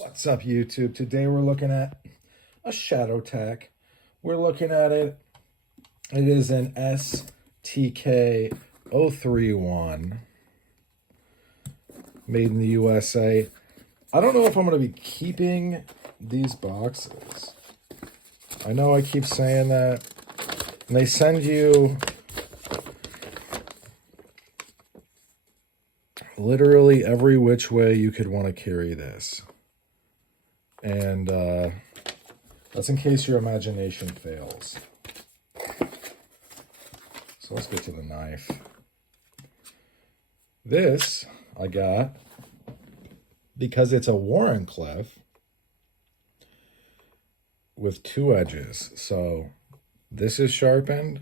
What's up, YouTube? Today we're looking at a shadow tack. We're looking at it. It is an STK031 made in the USA. I don't know if I'm going to be keeping these boxes. I know I keep saying that. And they send you literally every which way you could want to carry this. And that's in case your imagination fails. So let's get to the knife. This I got because it's a Wharncliffe with two edges. So this is sharpened.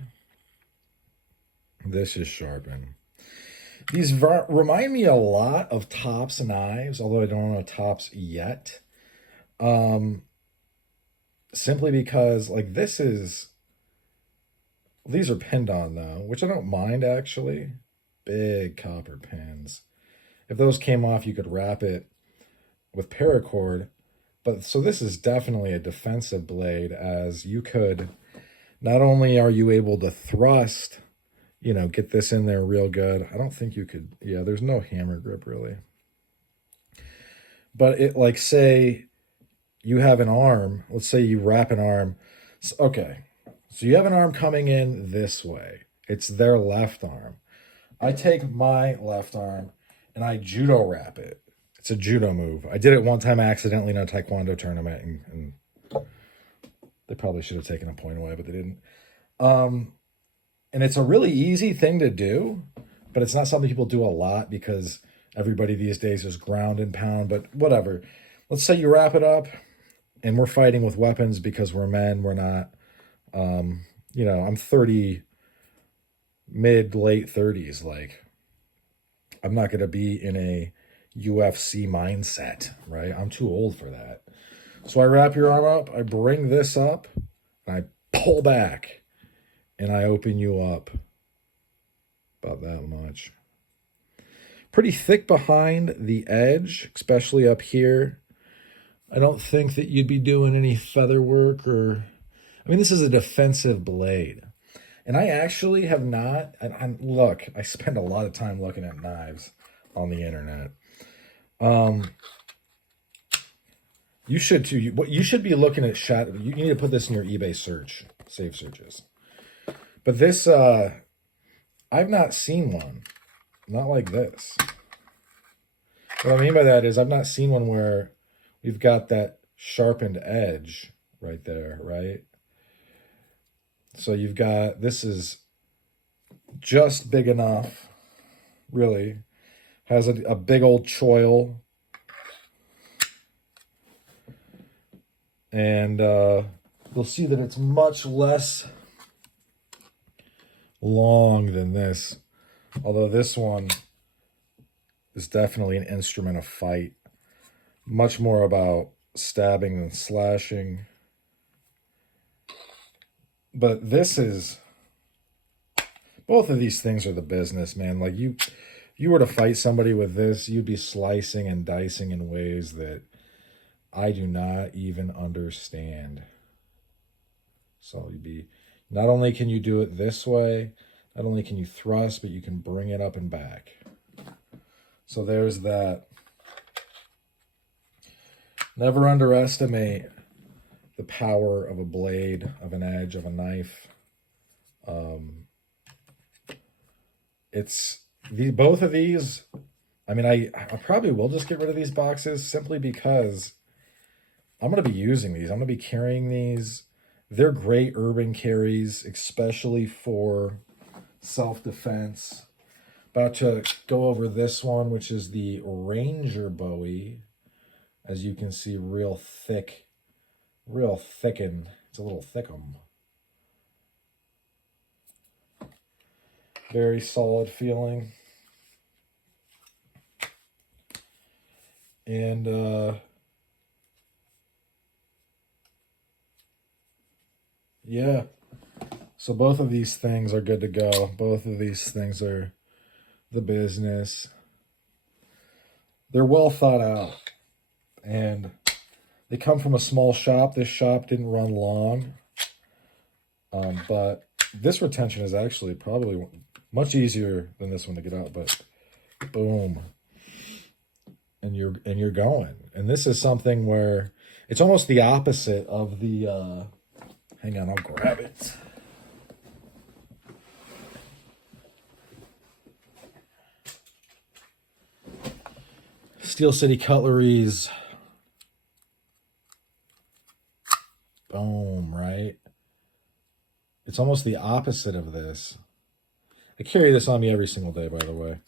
This is sharpened. These remind me a lot of Tops knives, although I don't know Tops yet. Simply because like these are pinned on though, which I don't mind actually. Big copper pins. If those came off, you could wrap it with paracord. But so this is definitely a defensive blade, as you could, not only are you able to thrust, you know, get this in there real good. I don't think you could, yeah, there's no hammer grip really. But it, like, say you have an arm, let's say you wrap an arm. Okay, so you have an arm coming in this way. It's their left arm. I take my left arm and I judo wrap it. It's a judo move. I did it one time accidentally in a taekwondo tournament, and they probably should have taken a point away, but they didn't. And it's a really easy thing to do, but it's not something people do a lot because everybody these days is ground and pound, but whatever. Let's say you wrap it up and we're fighting with weapons because we're men, we're not, you know, I'm 30, late 30s. Like, I'm not going to be in a UFC mindset, right? I'm too old for that. So I wrap your arm up, I bring this up, and I pull back, and I open you up about that much. Pretty thick behind the edge, especially up here. I don't think that you'd be doing any feather work or, I mean, this is a defensive blade. And I actually have not, and look, I spend a lot of time looking at knives on the internet. You should too. You should be looking at shadow. You need to put this in your eBay search, save searches. But this, I've not seen one, not like this. What I mean by that is I've not seen one where we've got that sharpened edge right there, right? So you've got, this is just big enough, really. Has a big old choil. And you'll see that it's much less long than this. Although this one is definitely an instrument of fight. Much more about stabbing than slashing. But this is, both of these things are the business, man. Like, you were to fight somebody with this, you'd be slicing and dicing in ways that I do not even understand. So you'd be, not only can you do it this way, not only can you thrust, but you can bring it up and back. So there's that. Never underestimate the power of a blade, of an edge, of a knife. Both of these, I mean, I probably will just get rid of these boxes simply because I'm going to be using these. I'm going to be carrying these. They're great urban carries, especially for self-defense. About to go over this one, which is the Ranger Bowie. As you can see, real thick, real thickened. It's a little thickum. Very solid feeling. And yeah, so both of these things are good to go. Both of these things are the business. They're well thought out. And They come from a small shop. This shop didn't run long. But this retention is actually probably much easier than this one to get out, but boom. And you're going. And this is something where it's almost the opposite of the hang on, I'll grab it. Steel City Cutlery's boom, right? It's almost the opposite of this. I carry this on me every single day, by the way.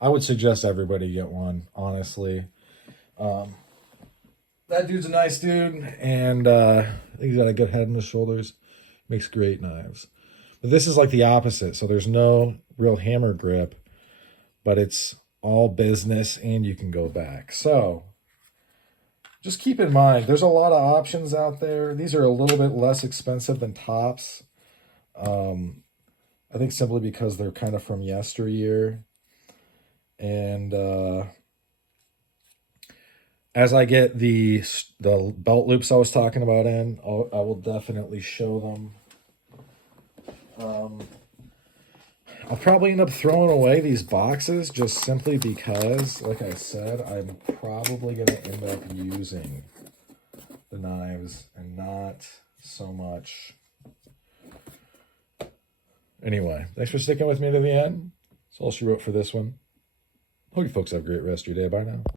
I would suggest everybody get one, honestly. That dude's a nice dude, and I think he's got a good head and his shoulders. Makes great knives. But this is like the opposite, so there's no real hammer grip, but it's all business, and you can go back. So just keep in mind, there's a lot of options out there. These are a little bit less expensive than tops. I think simply because they're kind of from yesteryear. And as I get the belt loops I was talking about in, I will definitely show them. I'll probably end up throwing away these boxes just simply because, like I said, I'm probably going to end up using the knives and not so much. Anyway, thanks for sticking with me to the end. That's all she wrote for this one. Hope you folks have a great rest of your day. Bye now.